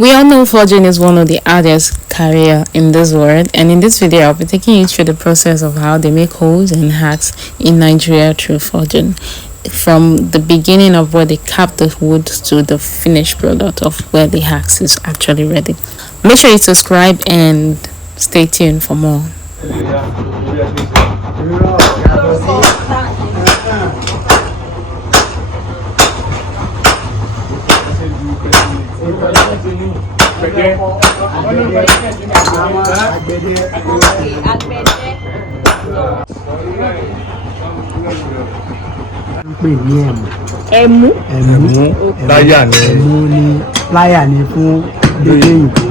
We all know forging is one of the hardest career in this world, and in this video I'll be taking you through the process of how they make hoes and hats in Nigeria through forging, from the beginning of where they cap the wood to the finished product of where the axe is actually ready. Make sure you subscribe and stay tuned for more. Ẹmu láyà ni fún dédé ìbò.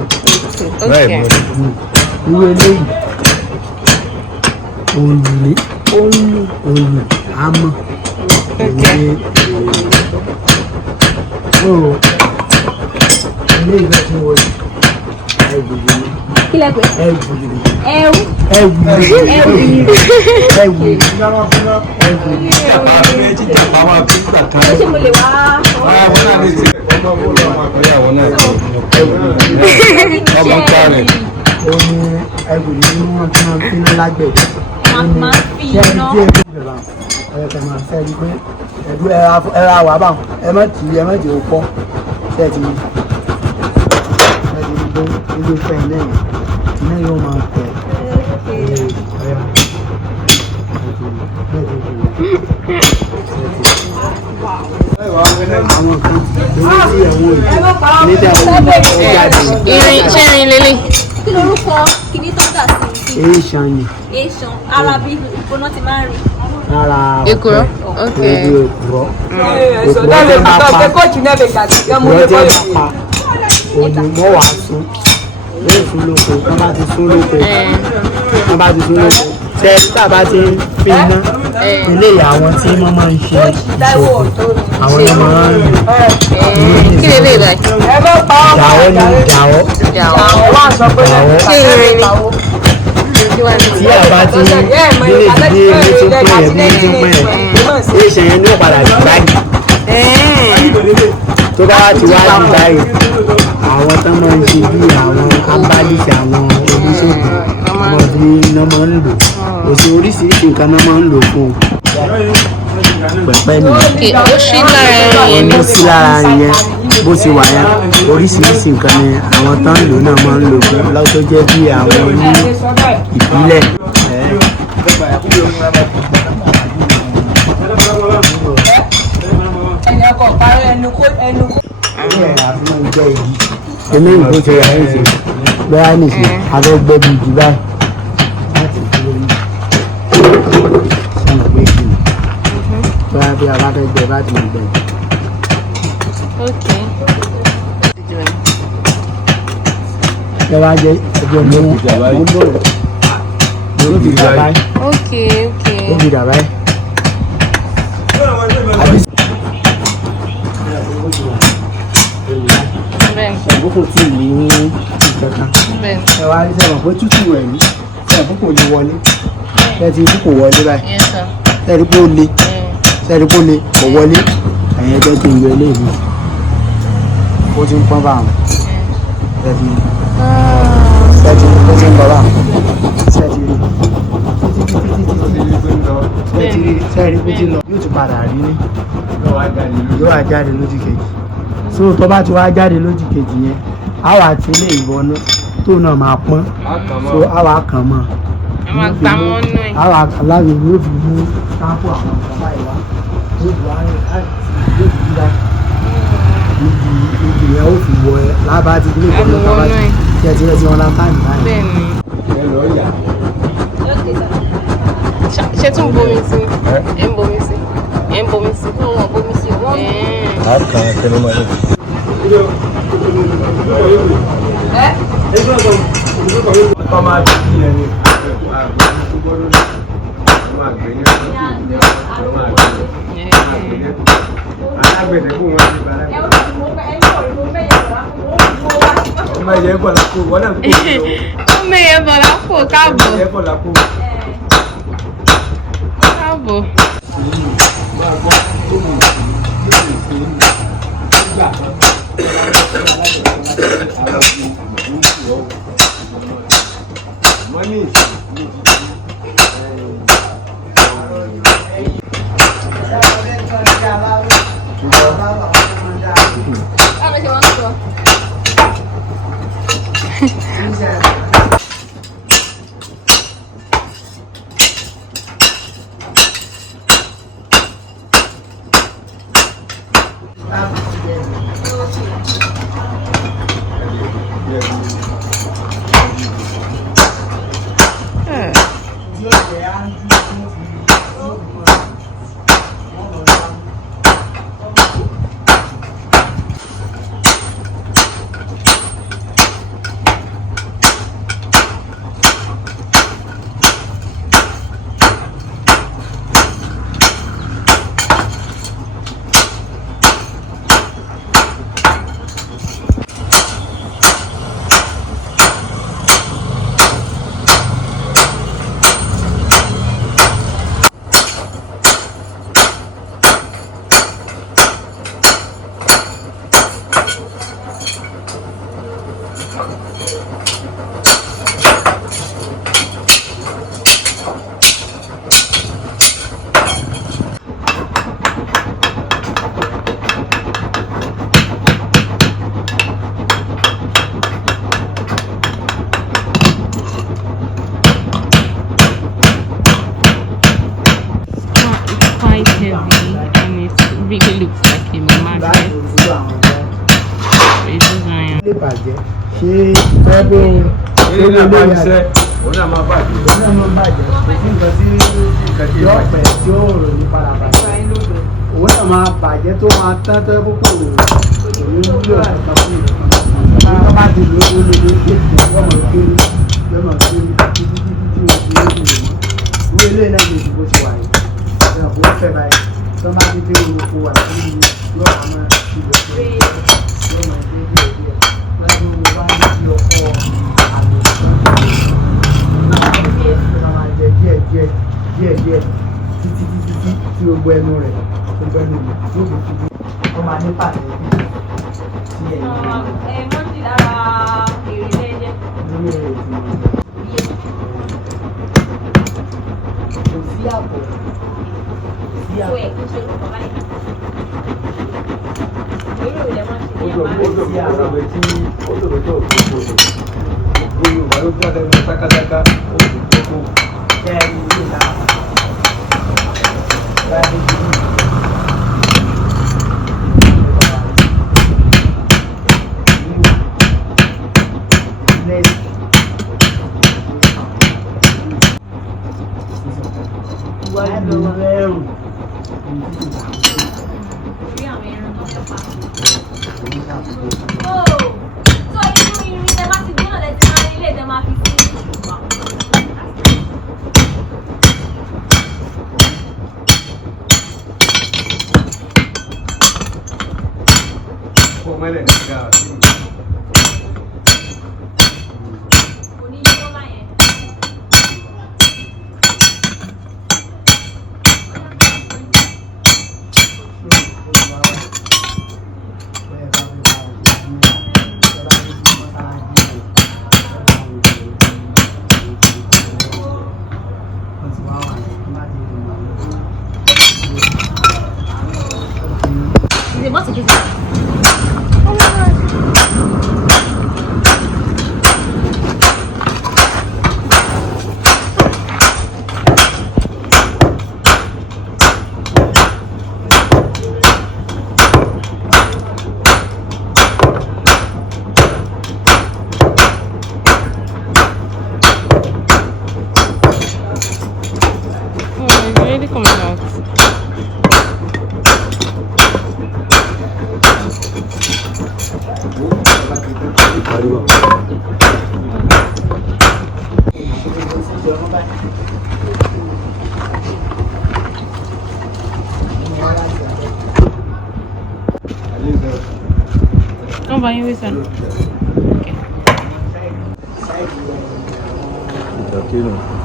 Irú eléyìí olù àmọ́ eléyìí bẹ́ẹ̀ tí wọ́n tábà ti ń fi iná eléyìí àwọn tí wọ́n máa ń ṣe ìṣòfò àwọn ni máa ń kí lè lè báyìí tí a bá ti délé ilé tó pẹ́ yẹn bí tó pẹ́ yẹn ṣe yẹn ní ọ̀padà jù báyìí tó bá ti wá jù báyìí àwọn tó máa ń ṣe bí àwọn ambálíṣì àwọn oníṣègùn àwọn tí iná máa ń lò òsì oríṣiríṣi nǹkan náà máa ń lò fún pẹ̀pẹ́ nìyẹn ó sí lára yẹn bó ṣe wà yẹn oríṣiríṣi nǹkan ni àwọn tó ń lò náà máa ń lò fún lọ́tọ́ jẹ́ bí àwọn ní ìbílẹ̀. Èmi ìbò ṣe yà ń ṣe bẹ́ẹ̀ nìṣe abẹ́gbẹ́ bíi jù báyìí láti fi lórí sọ̀nà pé kí ni bẹ́ẹ̀ bí abáfẹ́gbẹ́ bá ti lè gbẹ̀. Ẹ wá jẹ ẹgbẹ́ mi mú bọ̀rọ̀ ló fi dà báyìí. Ó fi dà báyìí. Àkókò tí ì ní ìkankan ẹ wá rí sẹ́wọ̀n pé tútù rẹ̀ ní sẹ́wọ̀n kò lè wọlé sẹ́ẹ̀tì kò wọlé báyìí sẹ́ẹ̀tì kò le sẹ́ẹ̀tì kò le kò wọlé ẹ̀yìn ẹgbẹ́ tó ń yọ eléyìí ó ti ń pọ́n bá àwọn sẹ́ẹ̀tì ó ti ń bọ̀ bá àwọn sẹ́ẹ̀tì sẹ́ẹ̀tì kò ti lọ yóò tún padà rí ní yóò wá jáde lójú kejì so tó bá ti wá jáde lójú kejì yẹn á wà tí ilé ìbọn náà tó náà máa pọ́n so á wà kàn mọ́ á wà láàyè yóò fi mú sáńpù àwọn ìjọba ìwà yóò fi wá yóò fi dá ibi yẹn ó fi wọ ẹ lábàá ti ilé ìbọn náà tábà tí ẹ ti rẹ sí wọn láǹfààní báyìí. Ṣé tún bomi sí? Ẹ ń bomi sí? Ẹ ń bomi sí? Wọ́n bomi sí wọ́n. Kan kẹnu mọ́ ẹ. Ọmọ àti ìyẹn ni. Alágbẹ̀dẹ fún wọn ti bára. Ọmọ ẹ̀yẹ bọ̀ lápò wọ́n náà kó o. Ọmọ ẹ̀yẹ bọ̀ lápò káàbọ̀. Ẹ̀yẹ bọ̀ lápò. Káàbọ̀.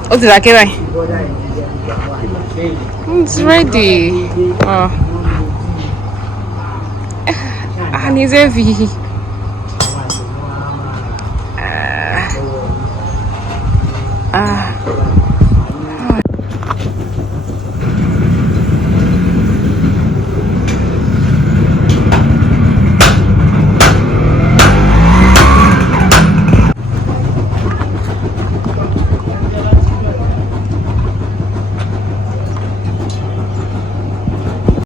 What did I get? It's ready. Oh. And it's heavy.